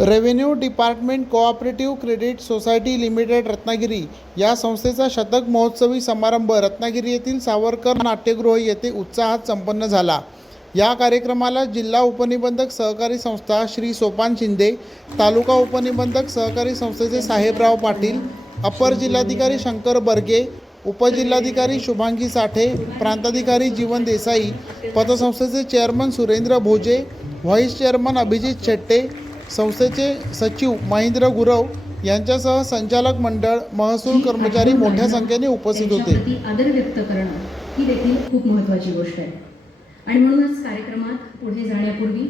Revenue department cooperative credit society limited Ratnagiri. या संस्थेचा शतक महोत्सवी समारंभ रत्नागिरी येथील सावरकर नाट्यगृह येथे उत्साहात संपन्न झाला. या कार्यक्रमाला जिल्हा उपनिबंधक सहकारी संस्था श्री सोपान शिंदे तालुका उपनिबंधक सहकारी संस्थेचे साहेबराव पाटील अपर जिल्हाधिकारी शंकर बर्गे उपजिल्हाधिकारी शुभांगी साठे प्रांताधिकारी जीवन Desai पतसंस्थेचे chairman Surendra Bhoje vice chairman Abhijit Shette संस्थेचे सचिव महेंद्र गुरव यांच्यासह संचालक मंडळ महसूल कर्मचारी मोठ्या संख्येने उपस्थित होते. आदर व्यक्त करणं ही देखील खूप महत्त्वाची गोष्ट आहे. आणि म्हणूनच कार्यक्रमात पुढे जाण्यापूर्वी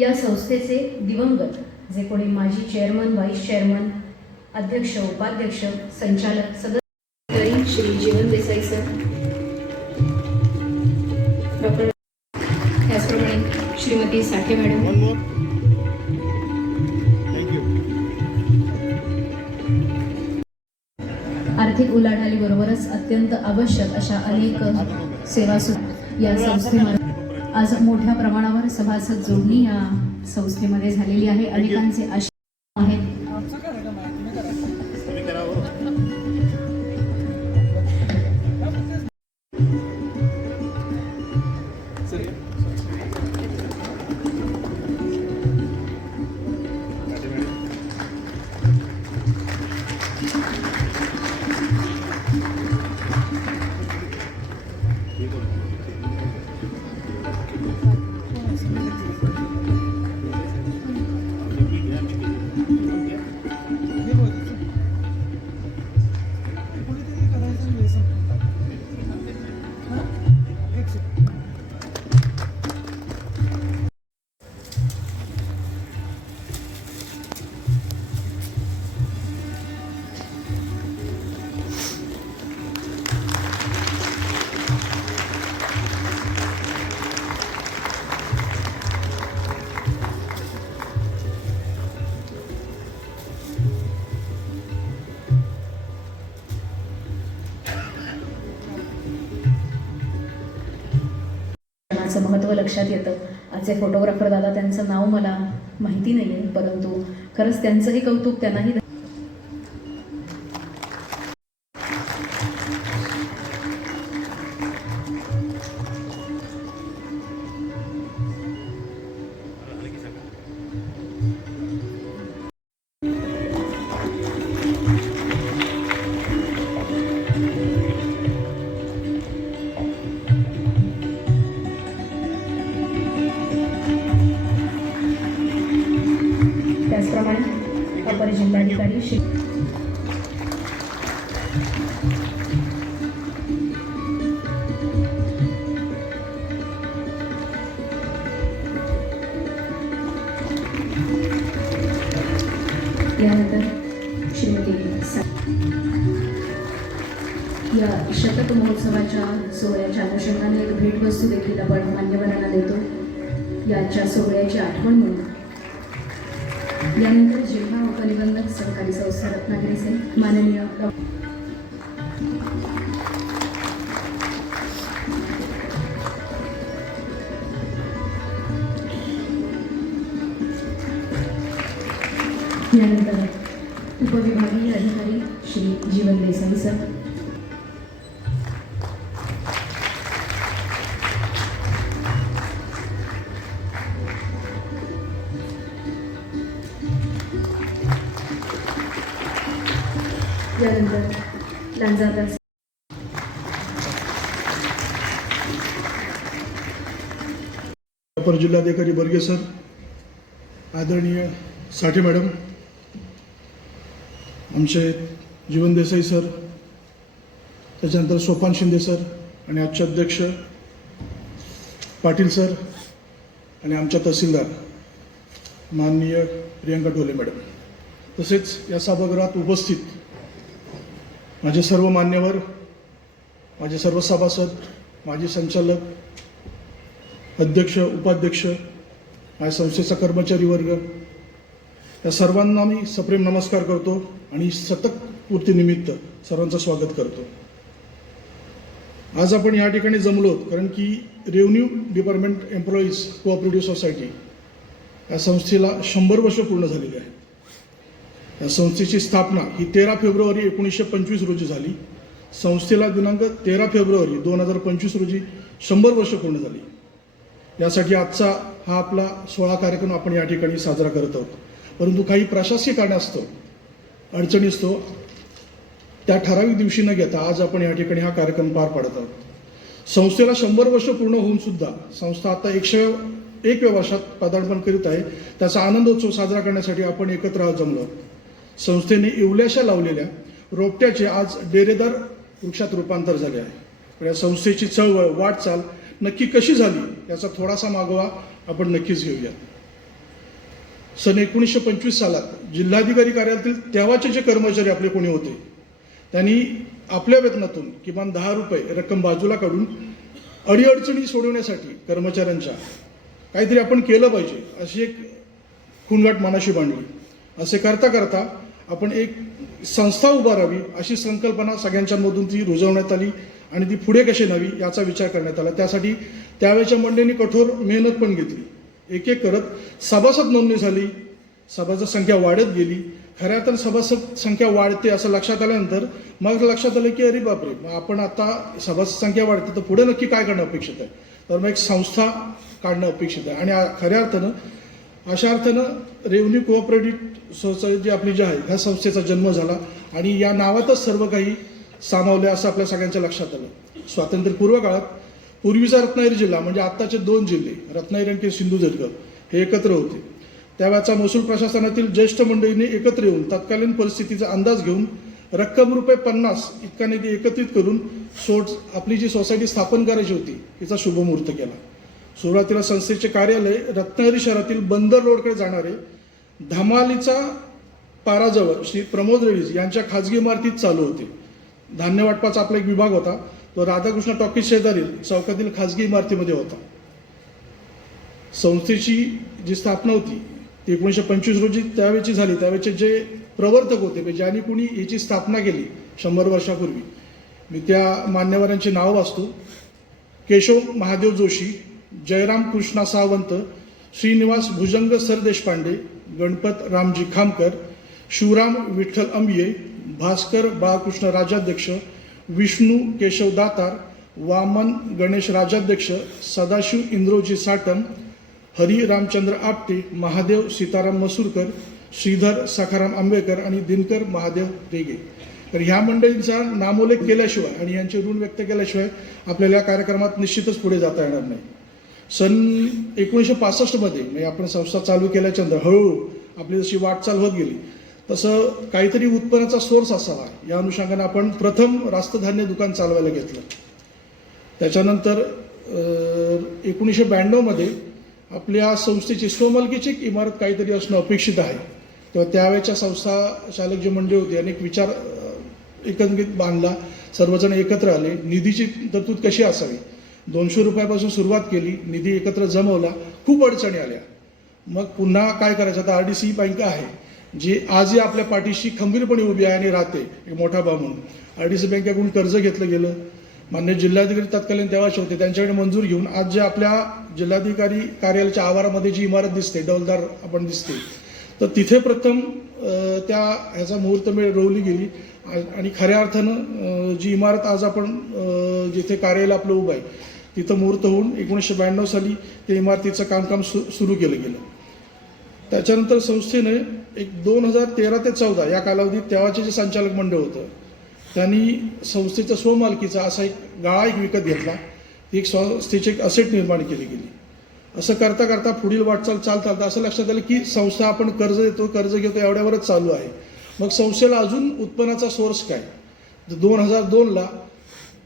या संस्थेचे दिवंगत जे कोणी माजी चेअरमन व्हाईस चेअरमन अध्यक्ष उपाध्यक्ष संचालक सदस्य श्री जीवन देसाई सर डॉक्टर त्याचप्रमाणे श्रीमती साठे मॅडम उलाढालीबरोबरच अत्यंत आवश्यक अशा अनेक सेवा या संस्थेमध्ये आज मोठ्या प्रमाणावर सभासद जोडणी या संस्थेमध्ये झालेली आहे. अनेकांचे आशीर्वाद आहेत. लक्षात येतं. आजचे फोटोग्राफर दादा त्यांचं नाव मला माहिती नाही आहे परंतु खरंच त्यांचंही कौतुक त्यांनाही याच्या सोहळ्याची आठवण म्हणून. यानंतर जिल्हा उपनिबंधक सहकारी संस्था रत्नागिरीचे माननीय यानंतर उपविभागीय अधिकारी श्री जीवन देसाई सर लांजादार अपर जिल्हाधिकारी बर्गे सर आदरणीय साठे मॅडम आमचे जीवन देसाई सर त्याच्यानंतर सोपान शिंदे सर आणि आजचे अध्यक्ष पाटील सर आणि आमच्या तहसीलदार माननीय प्रियंका ढोले मॅडम. तसेच या सभागृहात उपस्थित माझे सर्व मान्यवर माझे सर्व सभासद माजी संचालक अध्यक्ष उपाध्यक्ष माझ्या संस्थेचा कर्मचारी वर्ग या सर्वांना मी सप्रेम नमस्कार करतो आणि सतत पूर्तीनिमित्त सर्वांचं स्वागत करतो. आज आपण या ठिकाणी जमलो कारण की revenue department employees cooperative society या संस्थेला शंभर वर्ष पूर्ण झालेली आहेत. या संस्थेची स्थापना ही तेरा फेब्रुवारी एकोणीसशे पंचवीस रोजी झाली. संस्थेला दिनांक तेरा फेब्रुवारी दोन हजार पंचवीस रोजी शंभर वर्ष पूर्ण झाली. यासाठी आजचा हा आपला सोळा कार्यक्रम आपण या ठिकाणी साजरा करत आहोत. परंतु काही प्रशासकीय कारणास्तव अडचणी असतो त्या ठराविक दिवशी न घेता आज आपण या ठिकाणी हा कार्यक्रम पार पाडत आहोत. संस्थेला शंभर वर्ष पूर्ण होऊन सुद्धा संस्था आता एकशे एक वर्षात पदार्पण करीत आहे. त्याचा आनंदोत्सव साजरा करण्यासाठी आपण एकत्र जमलो आहोत. संस्थेने इवल्याशा लावलेल्या रोपट्याचे आज डेरेदार वृक्षात रूपांतर झाले आहे. पण या संस्थेची चळवळ वाटचाल नक्की कशी झाली याचा थोडासा मागोवा आपण नक्कीच घेऊया सन एकोणीसशे पंचवीस सालात जिल्हाधिकारी कार्यालयातील तेव्हाचे जे कर्मचारी आपले कोणी होते त्यांनी आपल्या वेतनातून किमान दहा रुपये रक्कम बाजूला काढून अडीअडचणी सोडवण्यासाठी कर्मचाऱ्यांच्या काहीतरी आपण केलं पाहिजे अशी एक खुणगाट मनाशी बांधली. असे करता करता आपण एक संस्था उभारावी अशी संकल्पना सगळ्यांच्यामधून ती रुजवण्यात आली आणि ती पुढे कशी नवी याचा विचार करण्यात आला. त्यासाठी त्यावेळेच्या मंडळींनी कठोर मेहनत पण घेतली. एक एक करत सभासद नोंदणी झाली. सभासद संख्या वाढत गेली. खऱ्या तर सभासद संख्या वाढते असं लक्षात आल्यानंतर मग लक्षात आलं की अरे बापरे मग आपण आता सभासद संख्या वाढते तर पुढे नक्की काय करणं अपेक्षित आहे? तर मग एक संस्था काढणं अपेक्षित आहे. आणि खऱ्या अर्थानं अशा अर्थानं रेव्हन्यू कोऑपरेटिव्ह सोसायटी जी आपली जी आहे ह्या संस्थेचा जन्म झाला आणि या नावातच सर्व काही सामावले असं आपल्या सगळ्यांच्या लक्षात आलं. स्वातंत्र्यपूर्व काळात पूर्वीचा रत्नागिरी जिल्हा म्हणजे आत्ताचे दोन जिल्हे रत्नागिरी आणि सिंधुदुर्ग हे एकत्र होते. त्यावेळेचा महसूल प्रशासनातील ज्येष्ठ मंडळींनी एकत्र येऊन तत्कालीन परिस्थितीचा अंदाज घेऊन रक्कम रुपये पन्नास इतका निधी एकत्रित करून सोट आपली जी सोसायटी स्थापन करायची होती तिचा शुभमुहूर्त केला. सुरुवातीला संस्थेचे कार्यालय रत्नागिरी शहरातील बंदर रोडकडे जाणारे धमालीचा पाराजवळ श्री प्रमोद रेड्डीज यांच्या खाजगी इमारतीत चालू होते. धान्य वाटपाचा आपला एक विभाग होता. तो राधाकृष्ण टॉकीज शेजारील चौकातील खाजगी इमारतीमध्ये होता. संस्थेची जी स्थापना होती ती एकोणीसशे पंचवीस रोजी त्यावेळची झाली. त्यावेळेचे जे प्रवर्तक होते म्हणजे ज्यांनी कुणी याची स्थापना केली शंभर वर्षापूर्वी मी त्या मान्यवरांची नावं वाचतो. केशव महादेव जोशी जयराम कृष्णा सावंत श्रीनिवास भुजंग सरदेशपांडे गणपत रामजी खामकर शिवराम विठ्ठल अंबिये भास्कर बाळकृष्ण राजाध्यक्ष विष्णू केशव दातार वामन गणेश राजाध्यक्ष सदाशिव इंद्रोजी साटम हरी रामचंद्र आपटे महादेव सीताराम मसूरकर श्रीधर सखाराम आंबेकर आणि दिनकर महादेव रेगे तर ह्या मंडळींचा नामोल्लेख केल्याशिवाय आणि यांचे ऋण व्यक्त केल्याशिवाय आपल्याला या कार्यक्रमात निश्चितच पुढे जाता येणार नाही. सन एकोणीसशे पासष्टमध्ये म्हणजे आपण संस्था चालू केल्याच्यानंतर हळूहळू आपली जशी वाटचाल होत गेली तसं काहीतरी उत्पन्नाचा सोर्स असावा. या अनुषंगाने आपण प्रथम रास्तधान्य दुकान चालवायला घेतलं. त्याच्यानंतर एकोणीसशे ब्याण्णवमध्ये आपल्या संस्थेची स्वमलकीची एक इमारत काहीतरी असणं अपेक्षित आहे. तेव्हा त्यावेळेच्या संस्था चालक जे मंडळी होते अनेक विचार अ, एकंदरीत बांधला. सर्वजण एकत्र आले. निधीची तरतूद कशी असावी? दोनशे रुपयापासून सुरुवात केली निधी एकत्र जमवला खूप अडचणी आल्या. मग पुन्हा काय करायचं? आता आर डी सी बँक आहे जी आजही आपल्या पाठीशी खंबीरपणे उभी आहे आणि राहते एक मोठा भाव म्हणून. आर डी सी बँकेकडून कर्ज घेतलं गेलं. मान्य जिल्हाधिकारी तत्कालीन तेव्हाच होते त्यांच्याकडे मंजूर घेऊन आज जे आपल्या जिल्हाधिकारी कार्यालयाच्या आवारामध्ये जी इमारत दिसते डौलदार आपण दिसते तर तिथे प्रथम त्या ह्याचा मुहूर्त मिळ रोवली गेली. आणि खऱ्या अर्थानं जी इमारत आज आपण जिथे कार्यालय आपलं उभं आहे तिथं मुहूर्त होऊन एकोणीसशे ब्याण्णव साली त्या इमारतीचं कामकाम सु सुरू केलं गेलं. त्याच्यानंतर संस्थेने एक दोन हजार तेरा ते चौदा या कालावधीत तेव्हाचे जे संचालक मंडळ होतं त्यांनी संस्थेचा स्वमालकीचा असा एक गाळा एक विकत घेतला. ती एक संस्थेची एक असेट निर्माण केली गेली. असं करता करता पुढील वाटचाल चालता चालता असं लक्षात आलं की संस्था आपण कर्ज देतो कर्ज घेतो एवढ्यावरच चालू आहे. मग संस्थेला अजून उत्पन्नाचा सोर्स काय? दोन हजार दोनला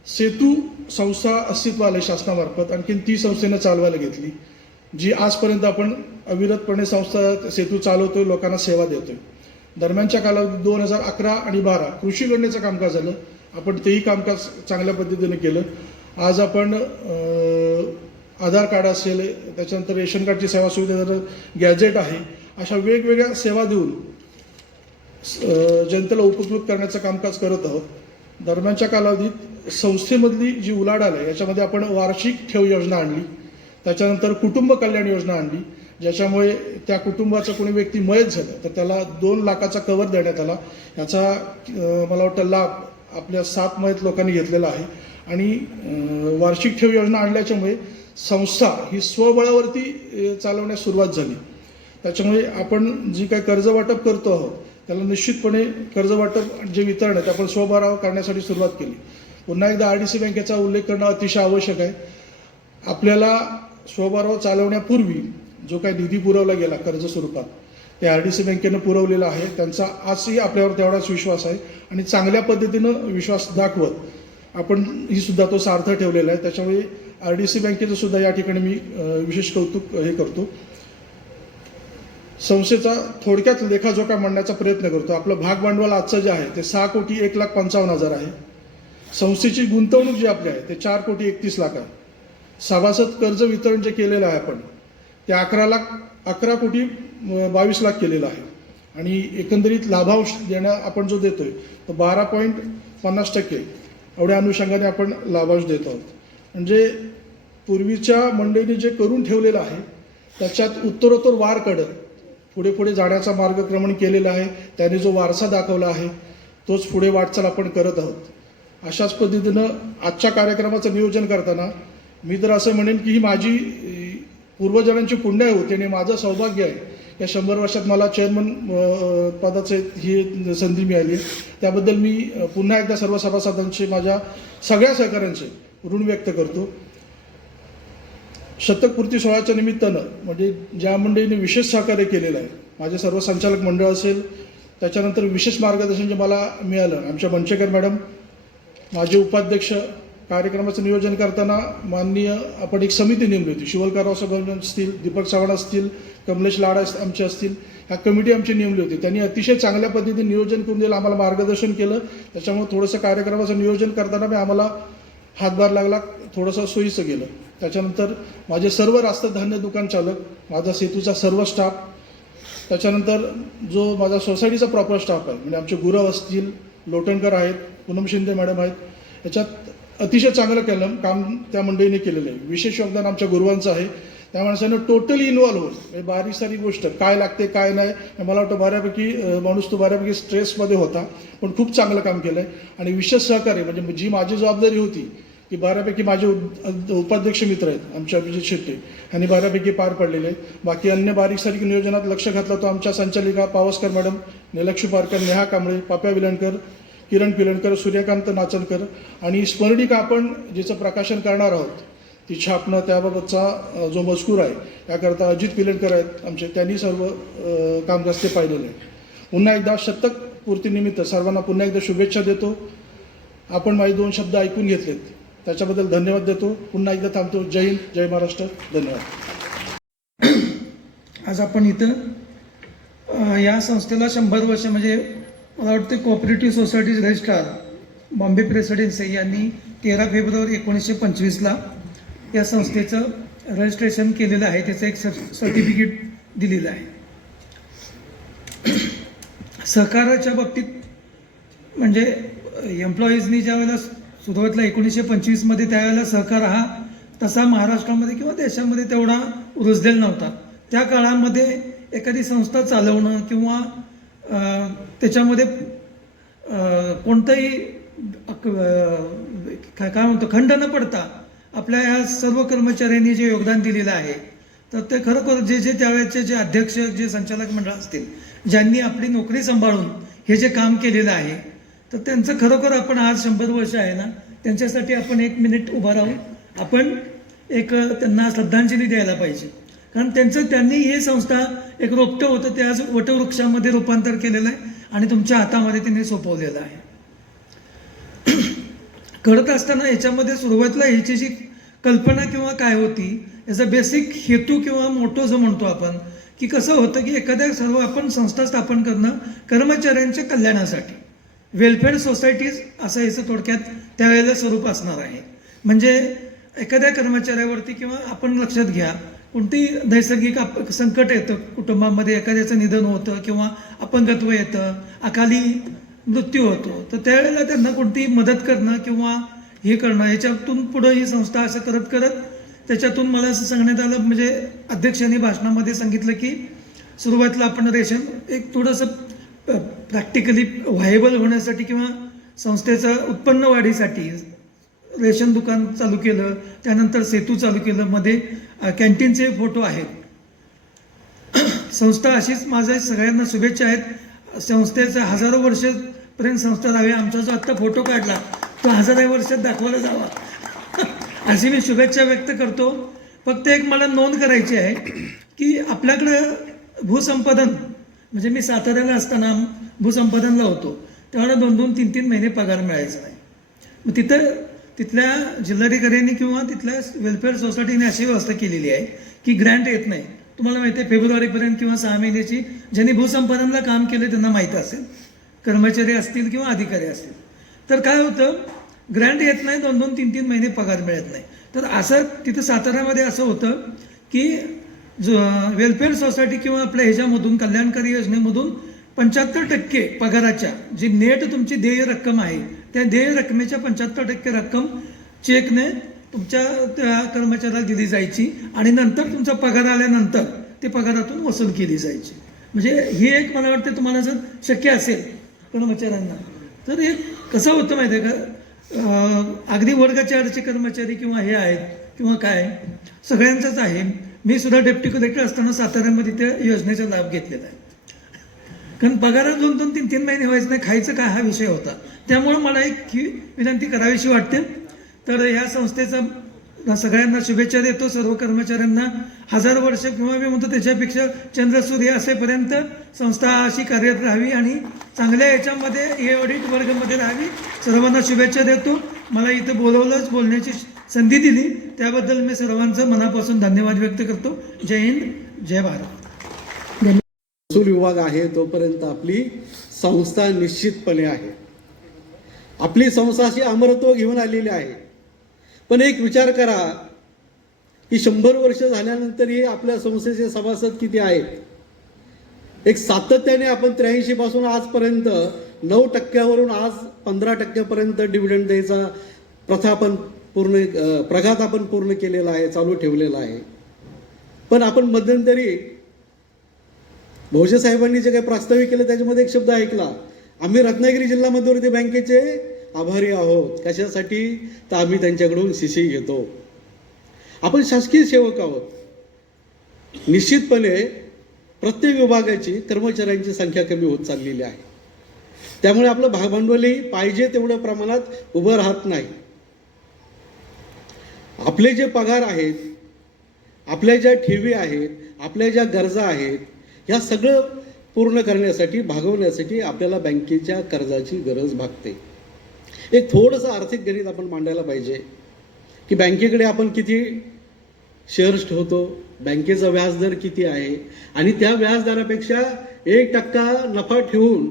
सेतू संस्था अस्तित्व आले शासनामार्फत. आणखीन ती संस्थेनं चालवायला घेतली जी आजपर्यंत आपण अविरतपणे संस्था सेतू चालवतोय लोकांना सेवा देतोय. दरम्यानच्या कालावधीत दोन हजार अकरा आणि बारा कृषी गणनेचं कामकाज झालं. आपण तेही कामकाज चांगल्या पद्धतीने केलं. आज आपण आधार कार्ड असेल त्याच्यानंतर रेशन कार्डची सेवा सुविधा झालं गॅजेट आहे अशा वेगवेगळ्या सेवा देऊन जनतेला उपकृत करण्याचं कामकाज करत आहोत. दरम्यानच्या कालावधीत संस्थेमधली जी उलाढाल आहे याच्यामध्ये आपण वार्षिक ठेव योजना आणली त्याच्यानंतर कुटुंब कल्याण योजना आणली ज्याच्यामुळे त्या कुटुंबाचं कोणी व्यक्ती मयत झालं तर त्याला दोन लाखाचा कवर देण्यात आला. याचा मला वाटतं लाभ आपल्या सात मयत लोकांनी घेतलेला आहे. आणि वार्षिक ठेव योजना आणल्याच्यामुळे संस्था ही स्वबळावरती चालवण्यास सुरुवात झाली. त्याच्यामुळे आपण जी काही कर्ज वाटप करतो आहोत त्याला निश्चितपणे कर्ज वाटप जे वितरण आहे ते आपण स्वभाराव करण्यासाठी सुरुवात केली. पुन्हा एकदा आर डी सी बँकेचा उल्लेख करणं अतिशय आवश्यक आहे. आपल्याला स्वभाराव चालवण्यापूर्वी जो काही निधी पुरवला गेला कर्ज स्वरूपात ते आर डी सी बँकेनं पुरवलेलं आहे. त्यांचा आजही आपल्यावर तेवढाच विश्वास आहे आणि चांगल्या पद्धतीनं विश्वास दाखवत आपण ही सुद्धा तो सार्थ ठेवलेला आहे. त्याच्यामुळे आर डी सी बँकेचं सुद्धा या ठिकाणी मी विशेष कौतुक हे करतो. संस्थेचा थोडक्यात लेखाजोखा मांडण्याचा प्रयत्न करतो. आपलं भाग भांडवल आजचं जे आहे ते सहा कोटी एक लाख पंचावन्न हजार आहे. संस्थेची गुंतवणूक जी आपली आहे ते चार कोटी एकतीस लाख आहे. सभासद कर्ज वितरण जे केलेलं आहे आपण ते अकरा लाख अकरा कोटी बावीस लाख केलेलं आहे. आणि एकंदरीत लाभांश देणं आपण जो देतोय तो बारा पॉईंट पन्नास टक्के. एवढ्या अनुषंगाने आपण लाभांश देत आहोत. म्हणजे पूर्वीच्या मंडळीने जे करून ठेवलेलं आहे त्याच्यात उत्तरोत्तर वार कडत पुढे पुढे जाण्याचा मार्गक्रमण केलेला आहे. त्याने जो वारसा दाखवला आहे तोच पुढे वाटचाल आपण करत आहोत. अशाच पद्धतीनं आजच्या कार्यक्रमाचं नियोजन करताना मी तर असं म्हणेन की ही माझी पूर्वजनांची पुण्य होती आणि माझं सौभाग्य आहे. या शंभर वर्षात मला चेअरमन पदाचे ही संधी मिळाली. त्याबद्दल मी पुन्हा एकदा सर्व सभासदांचे माझ्या सगळ्या सहकाऱ्यांचे ऋण व्यक्त करतो. शतकपूर्ती सोहळ्याच्या निमित्तानं म्हणजे ज्या मंडळीने विशेष सहकार्य केलेलं आहे माझे सर्व संचालक मंडळ असेल त्याच्यानंतर विशेष मार्गदर्शन जे मला मिळालं आमच्या मंचेकर मॅडम माझे उपाध्यक्ष कार्यक्रमाचं नियोजन करताना माननीय आपण एक समिती नेमली होती शिवलकारराव साहेब असतील दीपक चव्हाण असतील कमलेश लाड अस- आमचे असतील ह्या कमिटी आमची नेमली होती. त्यांनी अतिशय चांगल्या पद्धतीने नियोजन करून दिलं आम्हाला मार्गदर्शन केलं त्याच्यामुळे थोडंसं कार्यक्रमाचं नियोजन करताना मी आम्हाला हातभार लागला थोडंसं सोयीचं गेलं. त्याच्यानंतर माझे सर्व रास्त धान्य दुकान चालक माझा सेतूचा सर्व स्टाफ त्याच्यानंतर जो माझा सोसायटीचा प्रॉपर स्टाफ आहे म्हणजे आमचे गुरव असतील लोटणकर आहेत पूनम शिंदे मॅडम आहेत याच्यात अतिशय चांगलं केलं काम त्या मंडळीने केलेलं आहे. विशेष योगदान आमच्या गुरुवांचं आहे. त्या माणसानं टोटली इन्व्हॉल्व्ह होईल म्हणजे बारीक सारी गोष्ट काय लागते काय नाही मला वाटतं बऱ्यापैकी माणूस तो बऱ्यापैकी स्ट्रेसमध्ये होता पण खूप चांगलं काम केलं आहे आणि विशेष सहकार्य म्हणजे जी माझी जबाबदारी होती की बऱ्यापैकी माझे उपाध्यक्ष मित्र आहेत आमचे अभिजित शेट्टे. यांनी बऱ्यापैकी पार पडलेले. आहेत बाकी अन्य बारीक सारीक नियोजनात लक्ष घातलं तो आमच्या संचालिका पावसकर मॅडम निलक्षी पारकर नेहा कांबळे पाप्या विलणकर किरण पिलणकर सूर्यकांत नाचणकर आणि स्मरणिका आपण जिचं प्रकाशन करणार आहोत ती छापणं त्याबाबतचा जो मजकूर आहे त्याकरता अजित पिलणकर आहेत आमचे त्यांनी सर्व कामकाज ते पाहिलेलं. आहे पुन्हा एकदा शतक पूर्तीनिमित्त सर्वांना पुन्हा एकदा शुभेच्छा देतो. आपण माझे दोन शब्द ऐकून घेतलेत. त्याच्याबद्दल धन्यवाद देतो. पुन्हा एकदा थांबतो. जय हिंद जय महाराष्ट्र. धन्यवाद. आज आपण इथं या संस्थेला शंभर वर्ष म्हणजे मला वाटतं cooperative societies registrar Bombay presidency यांनी तेरा फेब्रुवारी एकोणीसशे पंचवीसला या संस्थेचं रजिस्ट्रेशन केलेलं आहे. त्याचं एक सर्टिफिकेट दिलेलं आहे. सहकाराच्या बाबतीत म्हणजे एम्प्लॉईजनी ज्या वेळेला सुरुवातीला एकोणीसशे पंचवीसमध्ये त्यावेळेला सहकार हा तसा महाराष्ट्रामध्ये किंवा देशामध्ये तेवढा रुजलेला नव्हता. त्या काळामध्ये एखादी संस्था चालवणं किंवा त्याच्यामध्ये कोणतंही काय काय म्हणतो खंड न पडता आपल्या या सर्व कर्मचाऱ्यांनी जे योगदान दिलेलं आहे तर ते खरोखर जे जे त्यावेळेचे जे अध्यक्ष जे संचालक मंडळ असतील ज्यांनी आपली नोकरी सांभाळून हे जे काम केलेलं आहे तर त्यांचं खरोखर आपण आज शंभर वर्ष आहे ना त्यांच्यासाठी आपण एक मिनिट उभा राहून आपण एक त्यांना श्रद्धांजली द्यायला पाहिजे. कारण त्यांचं त्यांनी हे संस्था एक रोपटं होतं ते आज वटवृक्षामध्ये रूपांतर केलेलं आहे आणि तुमच्या हातामध्ये त्यांनी सोपवलेलं आहे. करत असताना याच्यामध्ये सुरुवातीला ह्याची जी कल्पना किंवा काय होती याचा बेसिक हेतू किंवा मोठं जो म्हणतो आपण की कसं होतं की एखाद्या सर्व आपण संस्था स्थापन करणं कर्मचाऱ्यांच्या कल्याणासाठी. वेलफेअर सोसायटीज असं याचं थोडक्यात त्यावेळेला स्वरूप असणार आहे. म्हणजे एखाद्या कर्मचाऱ्यावरती किंवा आपण लक्षात घ्या कोणती नैसर्गिक आप संकट येतं कुटुंबामध्ये एखाद्याचं निधन होतं किंवा अपंगत्व येतं अकाली मृत्यू होतो तर त्यावेळेला त्यांना कोणती मदत करणं किंवा हे करणं याच्यातून पुढं ही संस्था असं करत करत त्याच्यातून मला असं सांगण्यात आलं म्हणजे अध्यक्षांनी भाषणामध्ये सांगितलं की सुरुवातीला आपण रेशन एक थोडंसं प्रॅक्टिकली व्हायबल होण्यासाठी किंवा संस्थेचं उत्पन्न वाढीसाठी रेशन दुकान चालू केलं त्यानंतर सेतू चालू केलं मध्ये कॅन्टीनचे फोटो आहेत. संस्था अशीच माझ्या सगळ्यांना शुभेच्छा आहेत. संस्थेचं हजारो वर्षपर्यंत संस्था राहावी. आमचा जो आत्ता फोटो काढला तो हजारो वर्षात दाखवायला जावा. अशी मी शुभेच्छा व्यक्त करतो. फक्त एक मला नोंद करायची आहे की आपल्याकडं भूसंपादन म्हणजे मी साताऱ्याला असताना भूसंपादनला होतो. त्यावेळेला दोन दोन तीन तीन महिने पगार मिळायचा नाही. मग तिथं तिथल्या जिल्हाधिकाऱ्यांनी किंवा तिथल्या वेलफेअर सोसायटीने अशी व्यवस्था केलेली आहे की ग्रँट येत नाही. तुम्हाला माहिती आहे फेब्रुवारीपर्यंत किंवा सहा महिन्याची ज्यांनी भूसंपादनला काम केलं त्यांना माहीत असेल. कर्मचारी असतील किंवा अधिकारी असतील. तर काय होतं ग्रँट येत नाही दोन दोन तीन तीन महिने पगार मिळत नाही. तर असं तिथं साताऱ्यामध्ये असं होतं की ज वेलफेअर सोसायटी किंवा आपल्या ह्याच्यामधून कल्याणकारी योजनेमधून पंच्याहत्तर टक्के पगाराच्या जी नेट तुमची देय रक्कम आहे त्या देय रकमेच्या पंच्याहत्तर टक्के रक्कम चेकने तुमच्या त्या कर्मचाऱ्याला दिली जायची आणि नंतर तुमचा पगार आल्यानंतर ते पगारातून वसूल केली जायची. म्हणजे हे एक मला वाटतं तुम्हाला जर शक्य असेल कर्मचाऱ्यांना तर हे कसं होतं माहिती आहे का अगदी वर्गाचे आडचे कर्मचारी किंवा हे आहेत किंवा काय सगळ्यांचंच आहे. मी सुद्धा डेप्टी कलेक्टर असताना साताऱ्यामध्ये त्या योजनेचा लाभ घेतलेला आहे. कारण पगारात दोन दोन तीन तीन महिने व्हायचं नाही खायचं काय हा विषय होता. त्यामुळं मला एक ही विनंती करावीशी वाटते. तर या संस्थेचा सगळ्यांना शुभेच्छा देतो सर्व कर्मचाऱ्यांना. हजार वर्ष किंवा मी म्हणतो त्याच्यापेक्षा चंद्रसूर्य असेपर्यंत संस्था अशी कार्यरत राहावी आणि चांगल्या याच्यामध्ये हे ऑडिट वर्गमध्ये राहावी. सर्वांना शुभेच्छा देतो. मला इथं बोलवलंच बोलण्याची संधी दिली. त्याबद्दल मी सर्वांचं मनापासून धन्यवाद व्यक्त करतो. जय हिंद जय भारत. महसूल विभाग आहे तोपर्यंत आपली संस्था निश्चितपणे आहे. आपली संस्था अशी अमरत्व घेऊन आलेली आहे. पण एक विचार करा की शंभर वर्ष झाल्यानंतरही आपल्या संस्थेचे सभासद किती आहेत? एक सातत्याने आपण त्र्याऐंशी पासून आजपर्यंत नऊ टक्क्यावरून आज पंधरा टक्क्यापर्यंत डिव्हिडंड द्यायचा प्रथा आपण पूर्ण प्रघात आपण पूर्ण केलेला आहे चालू ठेवलेला आहे. पण आपण मध्यंतरी भोजे साहेबांनी जे काही प्रास्ताविक केलं त्याच्यामध्ये एक शब्द ऐकला. आम्ही रत्नागिरी जिल्हा मध्यवर्ती बँकेचे आभारी आहोत. कशासाठी? तर आम्ही त्यांच्याकडून शिशी घेतो. आपण शासकीय सेवक आहोत. निश्चितपणे प्रत्येक विभागाची कर्मचाऱ्यांची संख्या कमी होत चाललेली आहे. त्यामुळे आपलं भागभांडवलही पाहिजे तेवढ्या प्रमाणात उभं राहत नाही. आपले जे पगार आहेत आपल्या ज्या ठेवी आहेत आपल्या ज्या गरजा आहेत ह्या सगळं पूर्ण करण्यासाठी भागवण्यासाठी आपल्याला बँकेच्या कर्जाची गरज भागते. एक थोडंसं आर्थिक गणित आपण मांडायला पाहिजे की बँकेकडे आपण किती शेअर्स ठेवतो बँकेचा व्याजदर किती आहे आणि त्या व्याजदरापेक्षा एक टक्का नफा ठेवून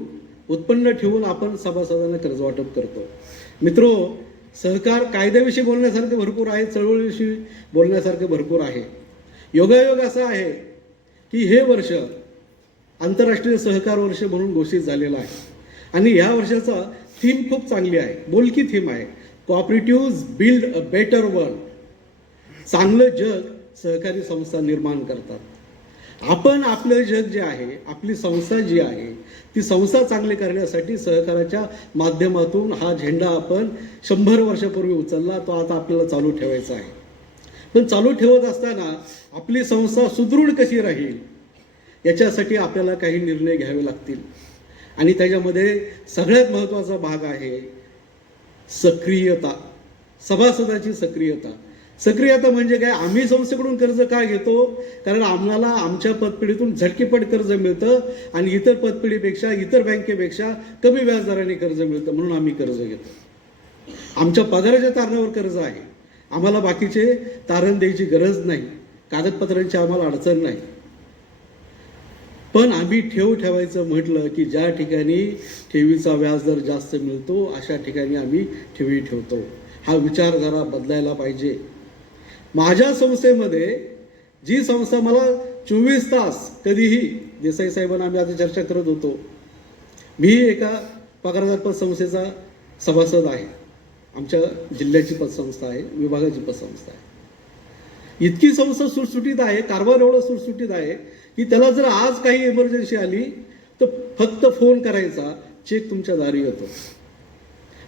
उत्पन्न ठेवून आपण सभासदांना कर्ज वाटप करतो. मित्रो सहकार कायद्याविषयी बोलण्यासारखे भरपूर आहे चळवळीविषयी बोलण्यासारखे भरपूर आहे. योगायोग असा आहे की हे वर्ष आंतरराष्ट्रीय सहकार वर्ष म्हणून घोषित झालेलं आहे. आणि ह्या वर्षाचा थीम खूप चांगली आहे. बोलकी थीम आहे. Cooperative build a better world चांगलं जग सहकारी संस्था निर्माण करतात. आपण आपलं जग जे आहे आपली संस्था जी आहे ती संस्था चांगली करण्यासाठी सहकाराच्या माध्यमातून हा झेंडा आपण शंभर वर्षापूर्वी उचलला तो आता आपल्याला चालू ठेवायचा आहे. पण चालू ठेवत असताना आपली संस्था सुदृढ कशी राहील याच्यासाठी आपल्याला काही निर्णय घ्यावे लागतील. आणि त्याच्यामध्ये सगळ्यात महत्त्वाचा भाग आहे सक्रियता सभासदाची सक्रियता. सक्रियता म्हणजे काय आम्ही संस्थेकडून कर्ज का घेतो? कारण आम्हाला आमच्या पतपिढीतून झटकेपट कर्ज मिळतं आणि इतर पतपिढीपेक्षा इतर बँकेपेक्षा कमी व्याजदराने कर्ज मिळतं म्हणून आम्ही कर्ज घेतो. आमच्या पगाराच्या तारणावर कर्ज आहे. आम्हाला बाकीचे तारण द्यायची गरज नाही. कागदपत्रांची आम्हाला अडचण नाही. पण आम्ही ठेव ठेवायचं म्हटलं की ज्या ठिकाणी ठेवीचा व्याजदर जास्त मिळतो अशा ठिकाणी आम्ही ठेवी ठेवतो. हा विचार जरा बदलायला पाहिजे. माझ्या संस्थेमध्ये जी संस्था मला चोवीस तास कधीही देसाई साहेबांना आम्ही आता चर्चा करत होतो मी एका पगारदार संस्थेचा सभासद आहे. आमच्या जिल्ह्याची पतसंस्था आहे विभागाची पतसंस्था आहे. इतकी संस्था सुटसुटीत आहे कारभार एवढं सुटसुटीत आहे की त्याला जर आज काही इमर्जन्सी आली तर फक्त फोन करायचा चेक तुमच्या दारी येतो.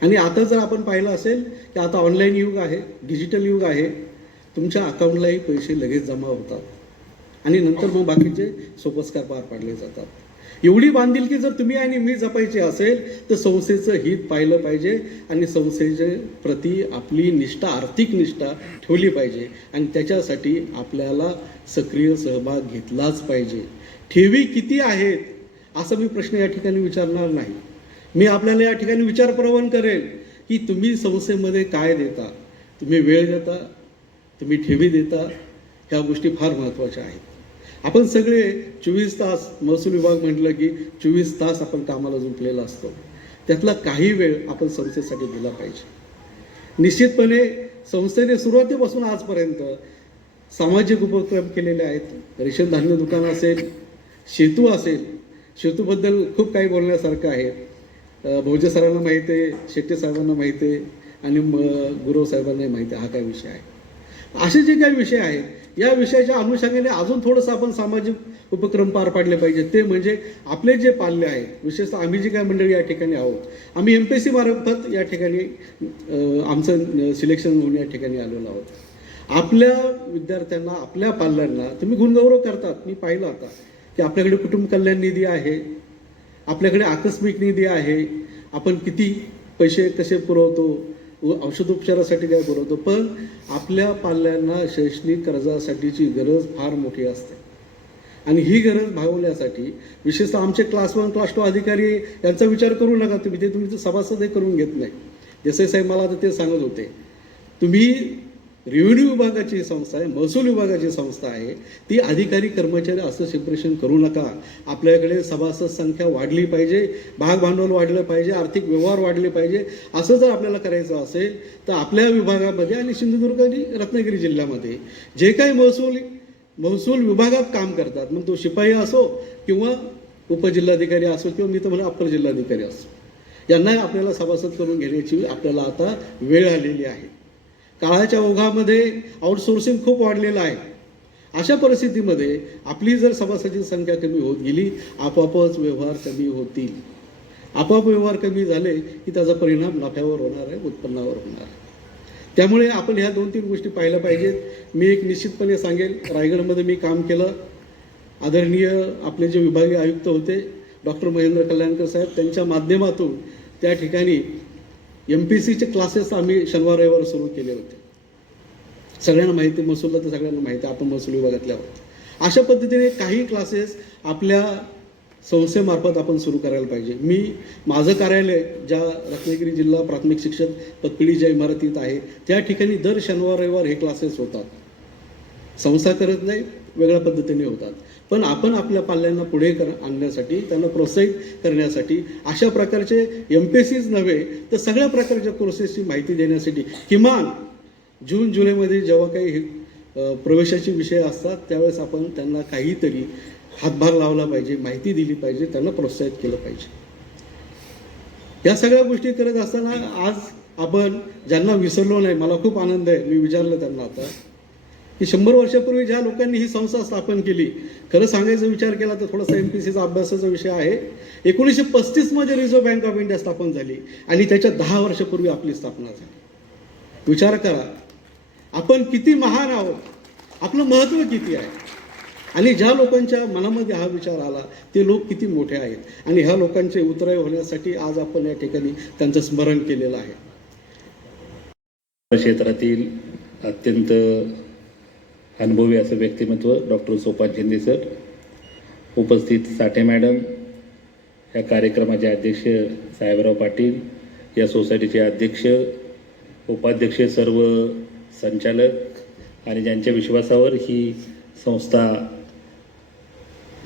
आणि आता जर आपण पाहिलं असेल की आता ऑनलाईन युग आहे डिजिटल युग आहे तुमच्या अकाउंटलाही पैसे लगेच जमा होतात. आणि नंतर मग बाकीचे सोपस्कार पार पाडले जातात. एवढी बांधिलकी जर तुम्ही आणि मी जपायची असेल तर संस्थेचं हित पाहिलं पाहिजे आणि संस्थेचे प्रती आपली निष्ठा आर्थिक निष्ठा ठेवली पाहिजे. आणि त्याच्यासाठी आपल्याला सक्रिय सहभाग घेतलाच पाहिजे. ठेवी किती आहेत असा मी प्रश्न या ठिकाणी विचारणार नाही. मी आपल्याला या ठिकाणी विचारप्रवण करेल की तुम्ही संस्थेमध्ये काय देता? तुम्ही वेळ देता? तुम्ही ठेवी देता ह्या गोष्टी फार महत्त्वाच्या आहेत. आपण सगळे चोवीस तास महसूल विभाग म्हटलं की चोवीस तास आपण कामाला जुंपलेला असतो. त्यातला काही वेळ आपण संस्थेसाठी दिला पाहिजे. निश्चितपणे संस्थेने सुरुवातीपासून आजपर्यंत सामाजिक उपक्रम केलेले आहेत. रेशन धान्य दुकान असेल सेतू असेल सेतूबद्दल खूप काही बोलण्यासारखं आहे. भोजे सरांना माहिती आहे शेट्टे साहेबांना माहिती आहे आणि म गुरव साहेबांनाही माहिती आहे. हा काय विषय आहे? असे जे काही विषय आहेत या विषयाच्या अनुषंगाने अजून थोडंसं आपण सामाजिक उपक्रम पार पाडले पाहिजे ते म्हणजे आपले जे पाल्य आहेत विशेषतः आम्ही जी काही मंडळी या ठिकाणी आहोत आम्ही एम पी सी मार्फत या ठिकाणी आमचं सिलेक्शन होऊन या ठिकाणी आलेलो आहोत. आपल्या विद्यार्थ्यांना आपल्या पाल्यांना तुम्ही गुणगौरव करतात. मी पाहिलं आता की आपल्याकडे कुटुंब कल्याण निधी आहे आपल्याकडे आकस्मिक निधी आहे आपण किती पैसे कसे पुरवतो व औषधोपचारासाठी काय पुरवतो पण आपल्या पाल्यांना शैक्षणिक कर्जासाठीची गरज फार मोठी असते. आणि ही गरज भागवण्यासाठी विशेषतः आमचे क्लास वन क्लास टू अधिकारी यांचा विचार करू नका तुम्ही. ते तुमचं सभासद हे करून घेत नाही. देसाई साहेब मला आता ते सांगत होते. तुम्ही रेव्हेन्यू विभागाची संस्था आहे महसूल विभागाची संस्था आहे. ती अधिकारी कर्मचारी असं सेपरेशन करू नका. आपल्याकडे सभासद संख्या वाढली पाहिजे भाग भांडवल वाढलं पाहिजे आर्थिक व्यवहार वाढले पाहिजे असं जर आपल्याला करायचं असेल तर आपल्या विभागामध्ये आणि सिंधुदुर्ग आणि रत्नागिरी जिल्ह्यामध्ये जे काही महसूल महसूल विभागात काम करतात मग तो शिपाई असो किंवा उपजिल्हाधिकारी असो किंवा मी तर म्हणा अप्पर जिल्हाधिकारी असो यांना आपल्याला सभासद करून घेण्याची आपल्याला आता वेळ आलेली आहे. काळाच्या ओघामध्ये आउटसोर्सिंग खूप वाढलेलं आहे. अशा परिस्थितीमध्ये आपली जर सभासदांची संख्या कमी होत गेली आपोआपच व्यवहार कमी होतील. आपोआप व्यवहार कमी झाले की त्याचा परिणाम नफ्यावर होणार आहे उत्पन्नावर होणार आहे. त्यामुळे आपण ह्या दोन तीन गोष्टी पाहिल्या पाहिजेत. मी एक निश्चितपणे सांगेल रायगडमध्ये मी काम केलं. आदरणीय आपले जे विभागीय आयुक्त होते डॉक्टर महेंद्र कल्याणकर साहेब त्यांच्या माध्यमातून त्या ठिकाणी एम पी सीचे क्लासेस आम्ही शनिवार रविवार सुरू केले होते. सगळ्यांना माहिती महसूलला तर सगळ्यांना माहिती आहे, आपण महसूल विभागातल्या आहोत. अशा पद्धतीने काही क्लासेस आपल्या संस्थेमार्फत आपण सुरू करायला पाहिजे. मी माझं कार्यालय ज्या रत्नागिरी जिल्हा प्राथमिक शिक्षक पतपिढी ज्या इमारतीत आहे त्या ठिकाणी दर शनिवार रविवार हे क्लासेस होतात. संस्था करत नाही वेगळ्या पद्धतीने होतात. पण आपण आपल्या पाल्यांना पुढे कर आणण्यासाठी त्यांना प्रोत्साहित करण्यासाठी अशा प्रकारचे एम पी सीच नव्हे तर सगळ्या प्रकारच्या कोर्सेसची माहिती देण्यासाठी किमान जून जुलैमध्ये जेव्हा काही हे, प्रवेशाचे विषय असतात त्यावेळेस आपण त्यांना काहीतरी हातभार लावला पाहिजे माहिती दिली पाहिजे त्यांना प्रोत्साहित केलं पाहिजे. या सगळ्या गोष्टी करत असताना आज आपण ज्यांना विसरलो नाही मला खूप आनंद आहे मी विचारलं त्यांना आता की शंभर वर्षापूर्वी ज्या लोकांनी ही संस्था स्थापन केली खरं सांगायचा विचार केला तर थोडासा एम पी सीचा अभ्यासाचा विषय आहे. एकोणीसशे पस्तीसमध्ये रिझर्व्ह बँक ऑफ इंडिया स्थापन झाली आणि त्याच्या दहा वर्षापूर्वी आपली स्थापना झाली. विचार करा आपण किती महान आहोत आपलं महत्त्व किती आहे? आणि ज्या लोकांच्या मनामध्ये हा विचार आला ते लोक किती मोठे आहेत? आणि ह्या लोकांचे उतराय होण्यासाठी आज आपण या ठिकाणी त्यांचं स्मरण केलेलं आहे. क्षेत्रातील अत्यंत अनुभवी असं व्यक्तिमत्व डॉक्टर सोपान शिंदे सर. उपस्थित साठे मॅडम या कार्यक्रमाचे अध्यक्ष साहेबराव पाटील या सोसायटीचे अध्यक्ष उपाध्यक्ष सर्व संचालक आणि ज्यांच्या विश्वासावर ही संस्था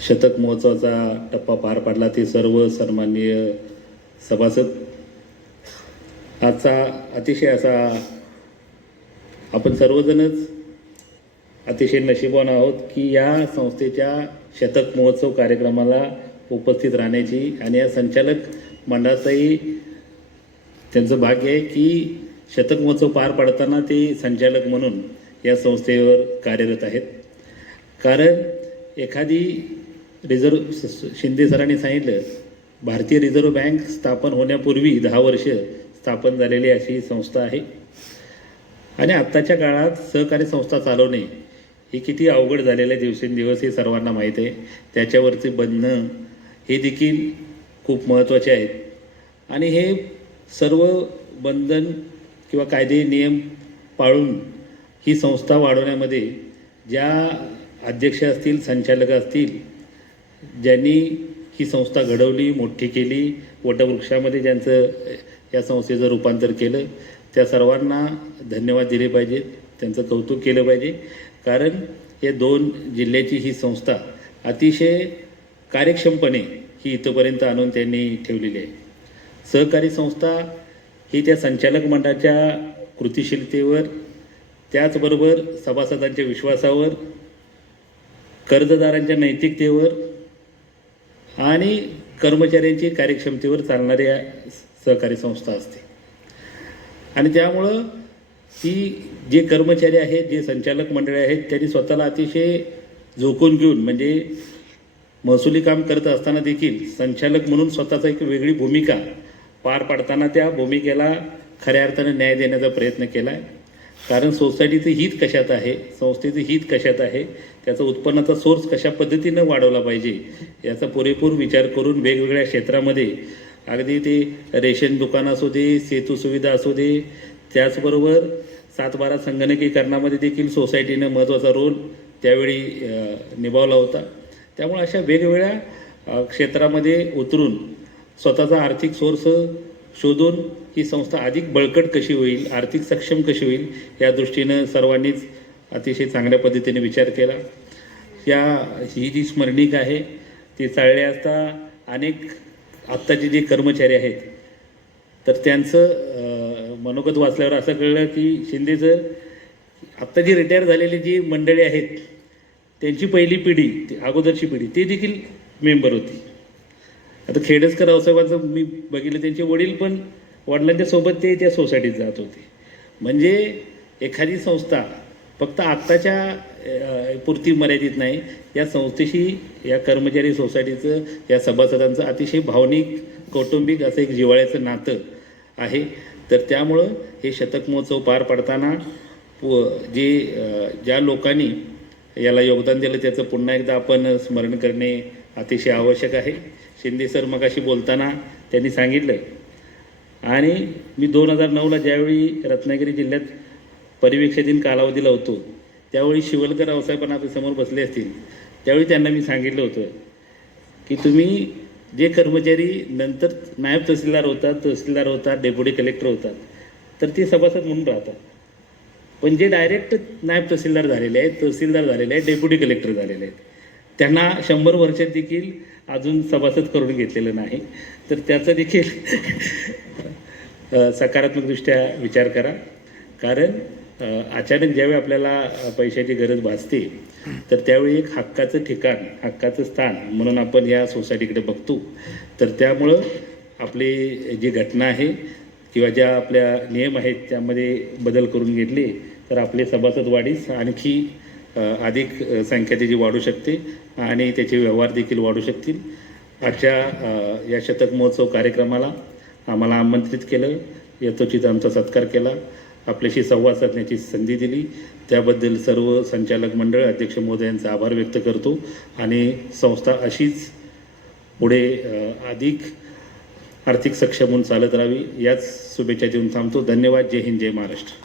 शतक महोत्सवाचा टप्पा पार पाडला ते सर्व सन्माननीय सभासद. आजचा अतिशय असा आपण सर्वजणच अतिशय नशीबवान आहोत की या संस्थेच्या शतक महोत्सव कार्यक्रमाला उपस्थित राहण्याची आणि या संचालक मंडळाचंही त्यांचं भाग्य आहे की शतक महोत्सव पार पाडताना ते संचालक म्हणून या संस्थेवर कार्यरत आहेत. कारण एखादी रिझर्व स- शिंदे सरांनी सांगितलं भारतीय रिझर्व्ह बँक स्थापन होण्यापूर्वी दहा वर्ष स्थापन झालेली अशी संस्था आहे. आणि आत्ताच्या काळात सहकारी संस्था चालवणे हे किती अवघड झालेलं आहे दिवसेंदिवस हे सर्वांना माहीत आहे. त्याच्यावरचे बंधनं हे देखील खूप महत्त्वाचे आहेत. आणि हे सर्व बंधन किंवा कायदे नियम पाळून ही संस्था वाढवण्यामध्ये ज्या अध्यक्ष असतील संचालक असतील ज्यांनी ही संस्था घडवली मोठी केली वटवृक्षामध्ये ज्यांचं या संस्थेचं रूपांतर केलं त्या सर्वांना धन्यवाद दिले पाहिजेत. त्यांचं कौतुक केलं पाहिजे. कारण या दोन जिल्ह्याची ही संस्था अतिशय कार्यक्षमपणे ही इथंपर्यंत आणून त्यांनी ठेवलेली आहे. सहकारी संस्था ही त्या संचालक मंडळाच्या कृतिशीलतेवर त्याचबरोबर सभासदांच्या विश्वासावर कर्जदारांच्या नैतिकतेवर आणि कर्मचाऱ्यांची कार्यक्षमतेवर चालणाऱ्या सहकारी संस्था असते. आणि त्यामुळं ती जे कर्मचारी आहेत जे संचालक मंडळी आहेत त्यांनी स्वतःला अतिशय झोकून घेऊन म्हणजे महसुली काम करत असताना देखील संचालक म्हणून स्वतःचा एक वेगळी भूमिका पार पाडताना त्या भूमिकेला खऱ्या अर्थानं न्याय देण्याचा प्रयत्न केला आहे कारण सोसायटीचं हित कशात आहे संस्थेचं हित कशात आहे त्याचा उत्पन्नाचा सोर्स कशा पद्धतीनं वाढवला पाहिजे याचा पुरेपूर विचार करून वेगवेगळ्या क्षेत्रामध्ये अगदी ते रेशन दुकान असू दे सेतू सुविधा असू दे त्याचबरोबर सातबारा संगणकीकरणामध्ये देखील सोसायटीनं महत्त्वाचा रोल त्यावेळी निभावला होता. त्यामुळे अशा वेगवेगळ्या क्षेत्रामध्ये उतरून स्वतःचा आर्थिक सोर्स शोधून ही संस्था अधिक बळकट कशी होईल आर्थिक सक्षम कशी होईल या दृष्टीनं सर्वांनीच अतिशय चांगल्या पद्धतीने विचार केला. या ही जी स्मरणिक आहे ती चालली असता अनेक आत्ताचे जे कर्मचारी आहेत तर त्यांचं मनोगत वाचल्यावर असं कळलं की शिंदे आत्ता जी रिटायर झालेली जी मंडळी आहेत त्यांची पहिली पिढी अगोदरची पिढी ते देखील मेंबर होती. आता खेडसकर रावसाहेबांचं मी बघितलं त्यांचे वडील पण वडिलांच्या सोबत ते त्या सोसायटीत जात होते. म्हणजे एखादी संस्था फक्त आत्ताच्या पुरती मर्यादित नाही या संस्थेशी या कर्मचारी सोसायटीचं या सभासदांचं अतिशय भावनिक कौटुंबिक असं एक जिव्हाळ्याचं नातं आहे. तर त्यामुळं हे शतक महोत्सव पार पडताना व जे ज्या लोकांनी याला योगदान दिलं त्याचं पुन्हा एकदा आपण स्मरण करणे अतिशय आवश्यक आहे. शिंदे सर मगाशी बोलताना त्यांनी सांगितलं आणि मी दोन हजार नऊला ज्यावेळी रत्नागिरी जिल्ह्यात परिवेक्षाधीन कालावधीला होतो त्यावेळी शिवलकर रावसाहेबांना आपल्यासमोर बसले असतील त्यावेळी त्यांना मी सांगितलं होतं की तुम्ही जे कर्मचारी नंतर नायब तहसीलदार होतात तहसीलदार होतात डेप्युटी कलेक्टर होतात तर ते सभासद म्हणून राहतात. पण जे डायरेक्ट नायब तहसीलदार झालेले आहेत तहसीलदार झालेले आहेत डेप्युटी कलेक्टर झालेले आहेत त्यांना शंभर वर्षात देखील अजून सभासद करून घेतलेलं नाही. तर त्याचा देखील सकारात्मकदृष्ट्या विचार करा. कारण अचानक ज्यावेळी आपल्याला पैशाची गरज भासते तर त्यावेळी एक हक्काचं ठिकाण हक्काचं स्थान म्हणून आपण या सोसायटीकडे बघतो. तर त्यामुळं आपली जी घटना आहे किंवा ज्या आपल्या नियम आहेत त्यामध्ये बदल करून घेतले तर आपले सभासद वाढीस आणखी अधिक संख्या त्याची वाढू शकते आणि त्याचे व्यवहार देखील वाढू शकतील. आजच्या या शतक महोत्सव कार्यक्रमाला आम्हाला आमंत्रित केलं. यथोचित आमचा सत्कार केला. आपल्याशी संवाद साधण्याची संधी दिली. त्याबद्दल सर्व संचालक मंडळ अध्यक्ष महोदयांचा आभार व्यक्त करतो. आणि संस्था अशीच पुढे अधिक आर्थिक सक्षम होऊन चालत राहावी याच शुभेच्छा देऊन थांबतो. धन्यवाद. जय हिंद. जय महाराष्ट्र.